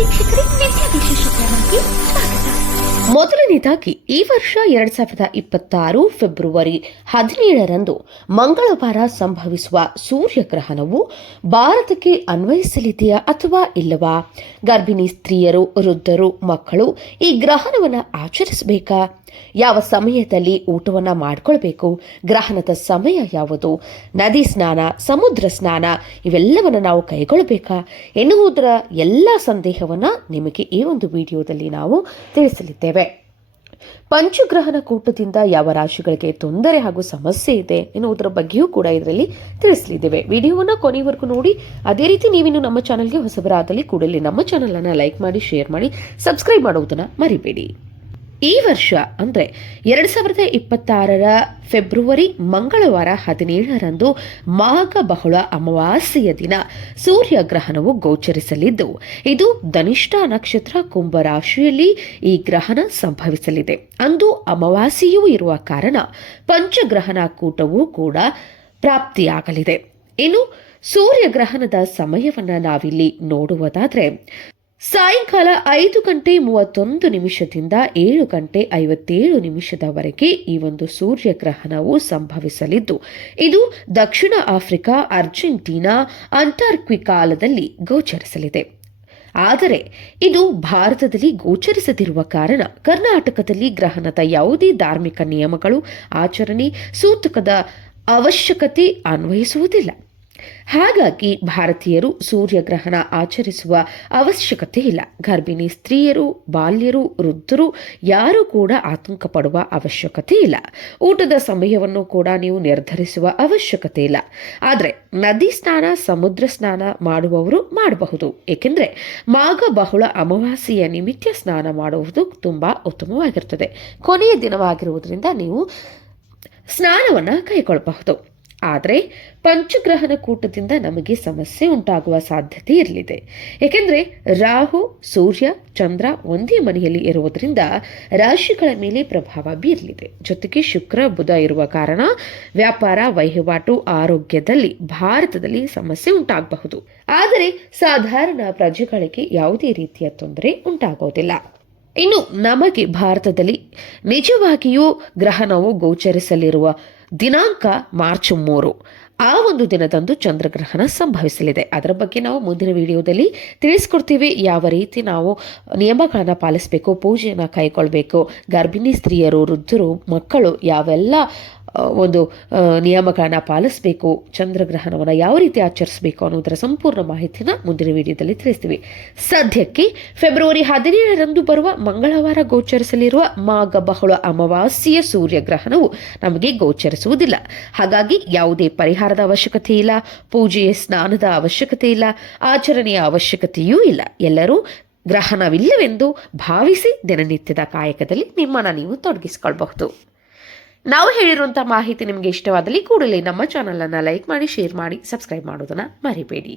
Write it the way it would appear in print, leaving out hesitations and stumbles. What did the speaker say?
ವೀಕ್ಷಕರೇ, ನಿತ್ಯ ವಿಶೇಷ ಚಾನಲ್ಗೆ ಸ್ವಾಗತ. ಮೊದಲನೇದಾಗಿ ಈ ವರ್ಷ 2026 ಫೆಬ್ರವರಿ 17ರಂದು ಮಂಗಳವಾರ ಸಂಭವಿಸುವ ಸೂರ್ಯಗ್ರಹಣವು ಭಾರತಕ್ಕೆ ಅನ್ವಯಿಸಲಿದೆಯಾ ಅಥವಾ ಇಲ್ಲವಾ? ಗರ್ಭಿಣಿ ಸ್ತ್ರೀಯರು, ವೃದ್ಧರು, ಮಕ್ಕಳು ಈ ಗ್ರಹಣವನ್ನು ಆಚರಿಸಬೇಕಾ? ಯಾವ ಸಮಯದಲ್ಲಿ ಊಟವನ್ನು ಮಾಡಿಕೊಳ್ಬೇಕು? ಗ್ರಹಣದ ಸಮಯ ಯಾವುದು? ನದಿ ಸ್ನಾನ, ಸಮುದ್ರ ಸ್ನಾನ ಇವೆಲ್ಲವನ್ನು ನಾವು ಕೈಗೊಳ್ಳಬೇಕಾ ಎನ್ನುವುದರ ಎಲ್ಲ ಸಂದೇಹವನ್ನು ನಿಮಗೆ ಈ ಒಂದು ವಿಡಿಯೋದಲ್ಲಿ ನಾವು ತಿಳಿಸಲಿದ್ದೇವೆ. ಪಂಚಗ್ರಹಣ ಕೂಟದಿಂದ ಯಾವ ರಾಶಿಗಳಿಗೆ ತೊಂದರೆ ಹಾಗೂ ಸಮಸ್ಯೆ ಇದೆ ಎನ್ನುವುದರ ಬಗ್ಗೆಯೂ ಕೂಡ ಇದರಲ್ಲಿ ತಿಳಿಸಲಿದ್ದೇವೆ. ವಿಡಿಯೋವನ್ನು ಕೊನೆಯವರೆಗೂ ನೋಡಿ. ಅದೇ ರೀತಿ ನೀವಿನ್ನು ನಮ್ಮ ಚಾನಲ್ಗೆ ಹೊಸಬರಾದಲ್ಲಿ ಕೂಡಲೇ ನಮ್ಮ ಚಾನಲನ್ನು ಲೈಕ್ ಮಾಡಿ, ಶೇರ್ ಮಾಡಿ, ಸಬ್ಸ್ಕ್ರೈಬ್ ಮಾಡುವುದನ್ನು ಮರಿಬೇಡಿ. ಈ ವರ್ಷ ಅಂದರೆ 2026 ಫೆಬ್ರವರಿ ಮಂಗಳವಾರ 17ರಂದು ಮಾಘ ಬಹುಳ ಅಮಾವಾಸ್ಯೆಯ ದಿನ ಸೂರ್ಯಗ್ರಹಣವು ಗೋಚರಿಸಲಿದ್ದು, ಇದು ಧನಿಷ್ಠ ನಕ್ಷತ್ರ ಕುಂಭ ರಾಶಿಯಲ್ಲಿ ಈ ಗ್ರಹಣ ಸಂಭವಿಸಲಿದೆ. ಅಂದು ಅಮಾವಾಸ್ಯೆಯೂ ಇರುವ ಕಾರಣ ಪಂಚಗ್ರಹಣ ಕೂಟವೂ ಕೂಡ ಪ್ರಾಪ್ತಿಯಾಗಲಿದೆ. ಇನ್ನು ಸೂರ್ಯಗ್ರಹಣದ ಸಮಯವನ್ನು ನಾವಿಲ್ಲಿ ನೋಡುವುದಾದರೆ ಸಾಯಂಕಾಲ 5:31 7:57 ಈ ಒಂದು ಸೂರ್ಯಗ್ರಹಣವು ಸಂಭವಿಸಲಿದ್ದು, ಇದು ದಕ್ಷಿಣ ಆಫ್ರಿಕಾ, ಅರ್ಜೆಂಟೀನಾ, ಅಂಟಾರ್ಕ್ಟಿಕಾದಲ್ಲಿ ಗೋಚರಿಸಲಿದೆ. ಆದರೆ ಇದು ಭಾರತದಲ್ಲಿ ಗೋಚರಿಸದಿರುವ ಕಾರಣ ಕರ್ನಾಟಕದಲ್ಲಿ ಗ್ರಹಣದ ಯಾವುದೇ ಧಾರ್ಮಿಕ ನಿಯಮಗಳು, ಆಚರಣೆ, ಸೂತಕದ ಅವಶ್ಯಕತೆ ಅನ್ವಯಿಸುವುದಿಲ್ಲ. ಹಾಗಾಗಿ ಭಾರತೀಯರು ಸೂರ್ಯಗ್ರಹಣ ಆಚರಿಸುವ ಅವಶ್ಯಕತೆ ಇಲ್ಲ. ಗರ್ಭಿಣಿ ಸ್ತ್ರೀಯರು, ಬಾಲ್ಯರು, ವೃದ್ಧರು ಯಾರೂ ಕೂಡ ಆತಂಕ ಪಡುವ ಅವಶ್ಯಕತೆ ಇಲ್ಲ. ಊಟದ ಸಮಯವನ್ನು ಕೂಡ ನೀವು ನಿರ್ಧರಿಸುವ ಅವಶ್ಯಕತೆ ಇಲ್ಲ. ಆದರೆ ನದಿ ಸ್ನಾನ, ಸಮುದ್ರ ಸ್ನಾನ ಮಾಡುವವರು ಮಾಡಬಹುದು. ಏಕೆಂದರೆ ಮಾಘ ಬಹುಳ ಅಮಾವಾಸ್ಯೆಯ ನಿಮಿತ್ತ ಸ್ನಾನ ಮಾಡುವುದು ತುಂಬ ಉತ್ತಮವಾಗಿರುತ್ತದೆ. ಕೊನೆಯ ದಿನವಾಗಿರುವುದರಿಂದ ನೀವು ಸ್ನಾನವನ್ನು ಕೈಗೊಳ್ಳಬಹುದು. ಆದರೆ ಪಂಚಗ್ರಹಣ ಕೂಟದಿಂದ ನಮಗೆ ಸಮಸ್ಯೆ ಉಂಟಾಗುವ ಸಾಧ್ಯತೆ ಇರಲಿದೆ. ಏಕೆಂದರೆ ರಾಹು, ಸೂರ್ಯ, ಚಂದ್ರ ಒಂದೇ ಮನೆಯಲ್ಲಿ ಇರುವುದರಿಂದ ರಾಶಿಗಳ ಮೇಲೆ ಪ್ರಭಾವ ಬೀರಲಿದೆ. ಜೊತೆಗೆ ಶುಕ್ರ, ಬುಧ ಇರುವ ಕಾರಣ ವ್ಯಾಪಾರ, ವಹಿವಾಟು, ಆರೋಗ್ಯದಲ್ಲಿ ಭಾರತದಲ್ಲಿ ಸಮಸ್ಯೆ ಉಂಟಾಗಬಹುದು. ಆದರೆ ಸಾಧಾರಣ ಪ್ರಜೆಗಳಿಗೆ ಯಾವುದೇ ರೀತಿಯ ತೊಂದರೆ ಉಂಟಾಗೋದಿಲ್ಲ. ಇನ್ನು ನಮಗೆ ಭಾರತದಲ್ಲಿ ನಿಜವಾಗಿಯೂ ಗ್ರಹಣವು ಗೋಚರಿಸಲಿರುವ ದಿನಾಂಕ ಮಾರ್ಚ್ 3. ಆ ಒಂದು ದಿನದಂದು ಚಂದ್ರಗ್ರಹಣ ಸಂಭವಿಸಲಿದೆ. ಅದರ ಬಗ್ಗೆ ನಾವು ಮುಂದಿನ ವಿಡಿಯೋದಲ್ಲಿ ತಿಳಿಸ್ಕೊಡ್ತೀವಿ. ಯಾವ ರೀತಿ ನಾವು ನಿಯಮಗಳನ್ನು ಪಾಲಿಸಬೇಕು, ಪೂಜೆಯನ್ನು ಕೈಗೊಳ್ಳಬೇಕು, ಗರ್ಭಿಣಿ ಸ್ತ್ರೀಯರು, ವೃದ್ಧರು, ಮಕ್ಕಳು ಯಾವೆಲ್ಲ ಒಂದು ನಿಯಮಗಳನ್ನು ಪಾಲಿಸಬೇಕು, ಚಂದ್ರಗ್ರಹಣವನ್ನು ಯಾವ ರೀತಿ ಆಚರಿಸಬೇಕು ಅನ್ನೋದರ ಸಂಪೂರ್ಣ ಮಾಹಿತಿನ ಮುಂದಿನ ವಿಡಿಯೋದಲ್ಲಿ ತಿಳಿಸ್ತೀವಿ. ಸದ್ಯಕ್ಕೆ ಫೆಬ್ರವರಿ 17ರಂದು ಬರುವ ಮಂಗಳವಾರ ಗೋಚರಿಸಲಿರುವ ಮಾಘ ಬಹುಳ ಅಮಾವಾಸ್ಯೆಯ ಸೂರ್ಯಗ್ರಹಣವು ನಮಗೆ ಗೋಚರಿಸುವುದಿಲ್ಲ. ಹಾಗಾಗಿ ಯಾವುದೇ ಪರಿಹಾರದ ಅವಶ್ಯಕತೆ ಇಲ್ಲ, ಪೂಜೆಯ ಸ್ನಾನದ ಅವಶ್ಯಕತೆ ಇಲ್ಲ, ಆಚರಣೆಯ ಅವಶ್ಯಕತೆಯೂ ಇಲ್ಲ. ಎಲ್ಲರೂ ಗ್ರಹಣವಿಲ್ಲವೆಂದು ಭಾವಿಸಿ ದಿನನಿತ್ಯದ ಕಾಯಕದಲ್ಲಿ ನಿಮ್ಮನ್ನು ನೀವು ತೊಡಗಿಸಿಕೊಳ್ಳಬಹುದು. ನಾವು ಹೇಳಿರುವಂಥ ಮಾಹಿತಿ ನಿಮಗೆ ಇಷ್ಟವಾದಲ್ಲಿ ಕೂಡಲೇ ನಮ್ಮ ಚಾನಲನ್ನು ಲೈಕ್ ಮಾಡಿ, ಶೇರ್ ಮಾಡಿ, ಸಬ್ಸ್ಕ್ರೈಬ್ ಮಾಡೋದನ್ನು ಮರಿಬೇಡಿ.